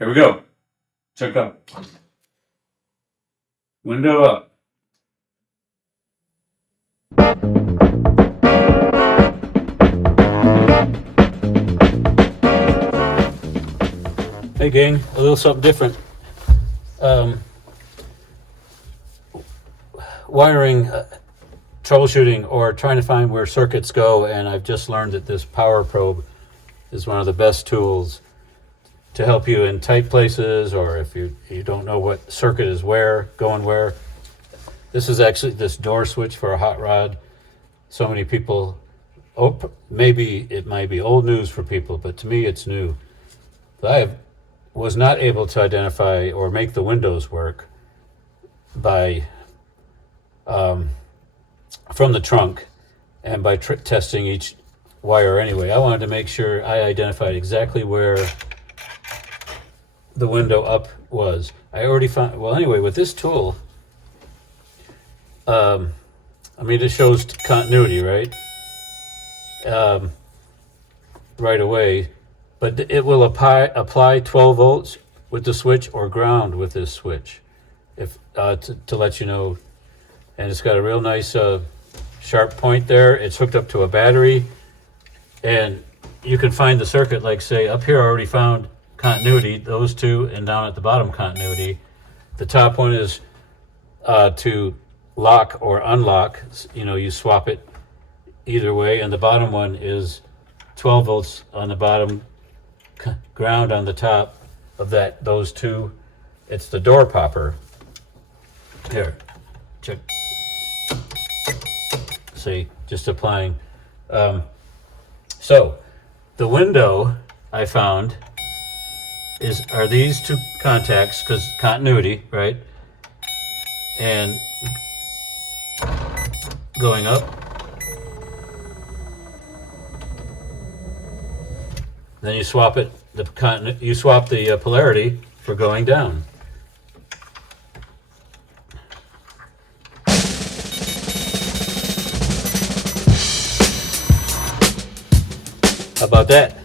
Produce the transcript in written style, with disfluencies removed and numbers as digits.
Here we go. Check up. Window up. Hey gang, a little something different. Wiring, troubleshooting, or trying to find where circuits go, and I've just learned that this power probe is one of the best tools to help you in tight places, or if you don't know what circuit is going where. This is actually this door switch for a hot rod. So many people, maybe it might be old news for people, but to me it's new. I was not able to identify or make the windows work by from the trunk and by testing each wire anyway. I wanted to make sure I identified exactly where the window up was. I already found, well anyway, with this tool, it shows continuity, right? Right away, but it will apply 12 volts with the switch or ground with this switch, if to let you know. And it's got a real nice sharp point there. It's hooked up to a battery, and you can find the circuit, like say up here I already found continuity, those two, and down at the bottom continuity. The top one is to lock or unlock, you swap it either way, and the bottom one is 12 volts on the bottom, ground on the top of those two. It's the door popper. Here, check. See, just applying. So the window I found are these two contacts, because continuity, right? And going up, then you swap it. You swap the polarity for going down. How about that?